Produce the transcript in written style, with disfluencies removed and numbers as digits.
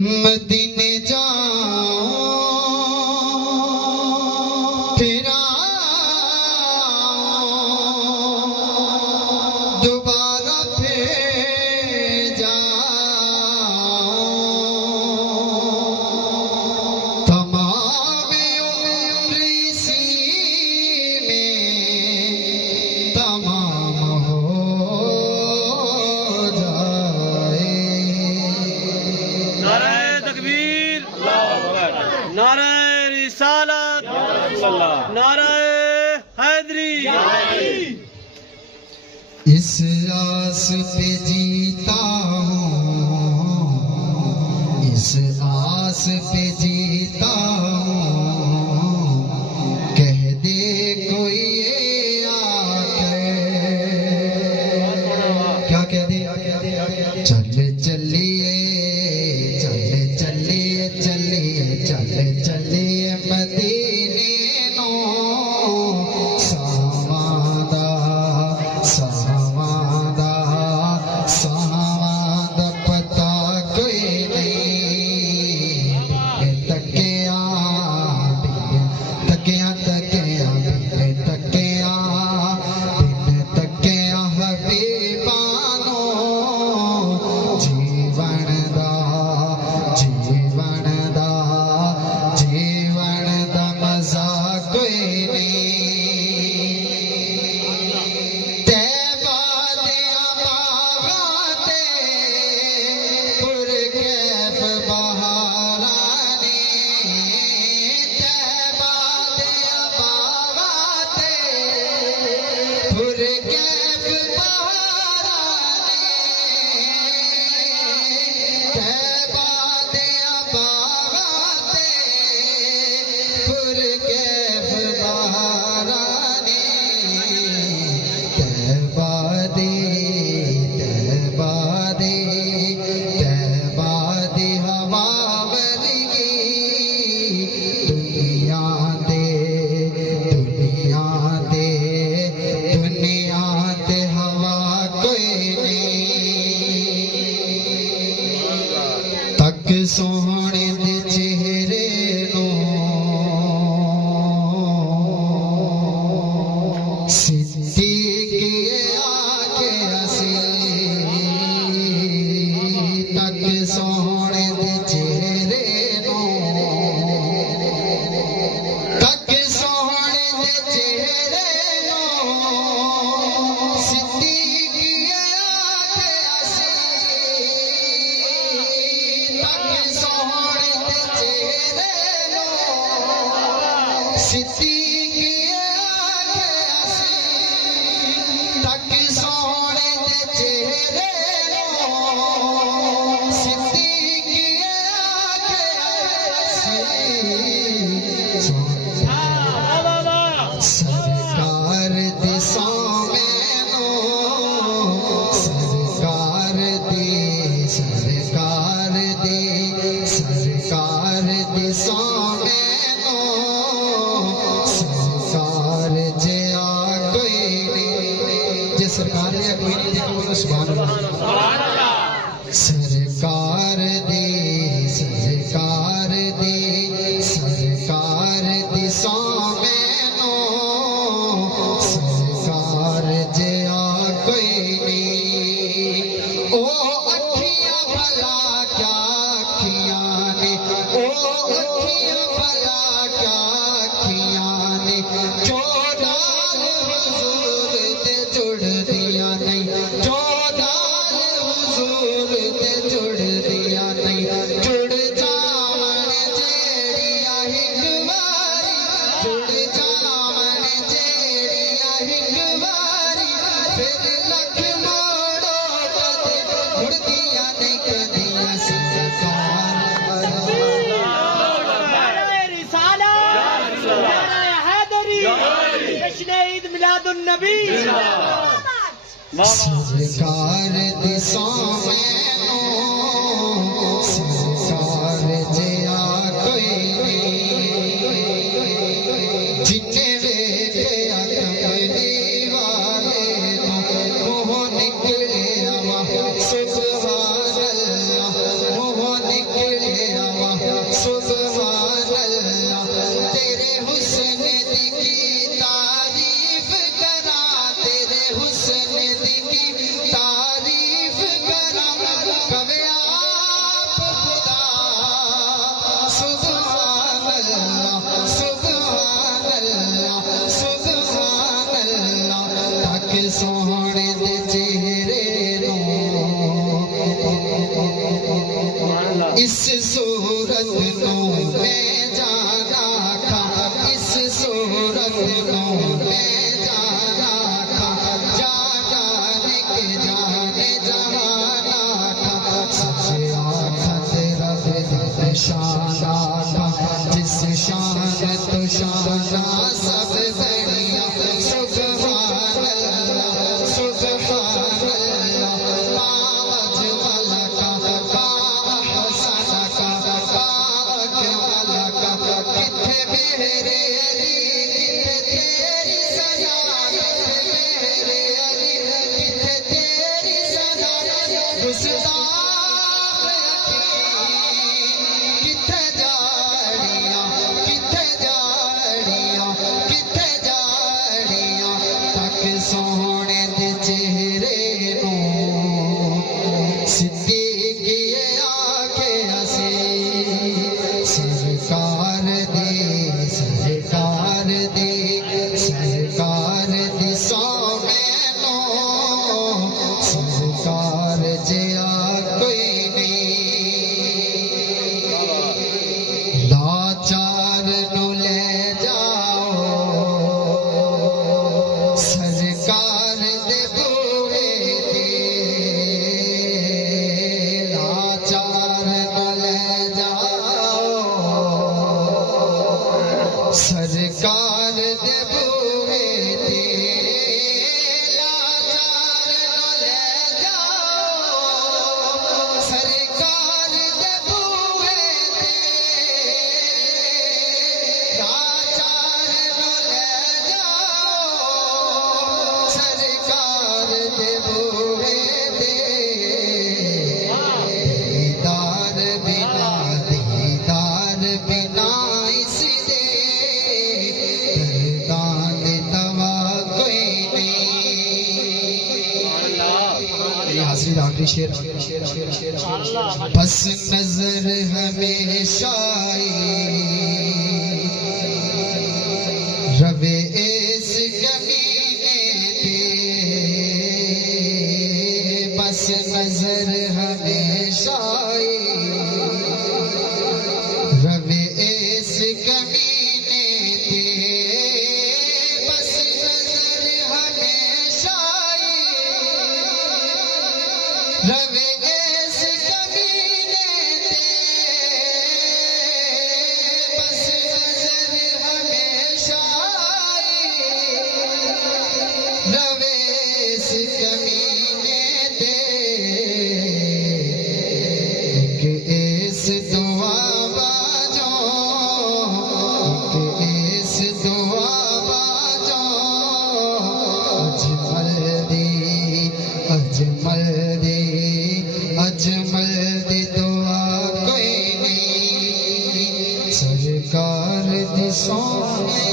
मदीने जाओ फिर दोबारा फिर जाओ तमाम उम्र इसी में तमाम हो जाए। नारे तकबीर, नारे रिसालत, नारे हैदरी। इस आस पे जीता हूँ, इस आस पे जीता हूँ, कह दे कोई ये आकर, क्या कह दे, चल चलिए चल चलिए चलिए चल चलिए मदीने नो सामादा सामादा सामादा पता कोई नहीं तकिया तकिया तकिया तकिया तकिया हबीबानो जीवन दा जीवन दा जीवन दा मजा कोई नहीं। तैबा दिया बागाते पुरकैफ बहाराने, तैबा दिया बागाते पुरकैफ बहाराने, तैबा दिया बागाते पुरकैफ बहाराने, तैबा दे हवा वर्गी दुनिया दे दुनिया दे हवा कोई नहीं। तक सोहणे दे चेहरे नो सिद्दीक आके हसी, तक सोहणे दे चेहरे नो, तक सोहणे दे चेहरे नो सिद्दीक आके हसी, तक सोहणे दे चेहरे नो सिद्दीक आके हसी, तक सोहणे दे चेहरे नो सिद्दीक आके हसी। सरकार दे सामनो सरकार दे सामनो सरकार जे आ कोई नहीं, जे सरकार ने कोई नहीं देखो तो सुभान अल्लाह। सरकार दे सामनो सरकार जे आ कोई नहीं। ओ अखियां भला क्या अखियां ने, ओ अखियां भला क्या अखियां ने, जो डाल हुजूर ते जुड़ दिया नहीं, जो डाल हुजूर ते जुड़ दिया नहीं, जुड़ जावन जेड़िया हिक बारी, जुड़ जावन जेड़िया हिक बारी, फिर लख मोड़ो कदे मुड़दिया नहीं कदिया सरकार। नारे रिसालत, नारे हैदरी, जश्न ईद मिलादुन नबी। सरकार दे सामनो सरकार जे आ कोई नहीं, जिन्ने वेख्या कमली वाले तो मुँह निकले सुभान अल्लाह, मुँह निकले सुभान अल्लाह सुभान अल्लाह सुभान अल्लाह तक सोहणे दे चेहरे नो इस सूरत नो मैं जाना खा इस सूरत नो मैं जाना खा जाने के जाने जहाना खा सबसे आखत रब दे शाना खा जिस शान तो शाना सब बढ़िया सुभान अल्लाह सुभान अल्लाह अजमल का अहसन का अकमल का किथे मेरे अली किथे तेरी सजा किथे मेरे अली किथे तेरी सजा गुस्ताख यकीन किथे जाड़ियां किथे जाड़ियां किथे जाड़ियां तक सोहणे दे चेहरे नो सिद्दीकी आखे असी सरकार दी सरकार दी सरकार दी सौ मैनो सरकार जिया कोई नहीं लाचार नु ले जाओ सरकार दे बूहे ते लाचार नु ले जाओ सरकार दे बूहे ते लाचार नु ले जाओ सरकार दे बूहे ते लाचार नु ले जाओ सरकार दे बूहे ते दीदार बिना इस दे दरदान तवा कोई नहीं। मेरी हाजिरी का आखिरी शेर बस नजर हमेशा रवे इस कमीने पे बस नजर हमेशा रवे इस कमीने पे बस नजर हमेशा रवे इस कमीने पे बस नजर हमेशा रवे इस कमीने पे कि इस दुआ बाजो कि इस दुआ बाजो अजमल दी अजमल दी अजमल दी दुआ कोई नहीं सरकार दी सोने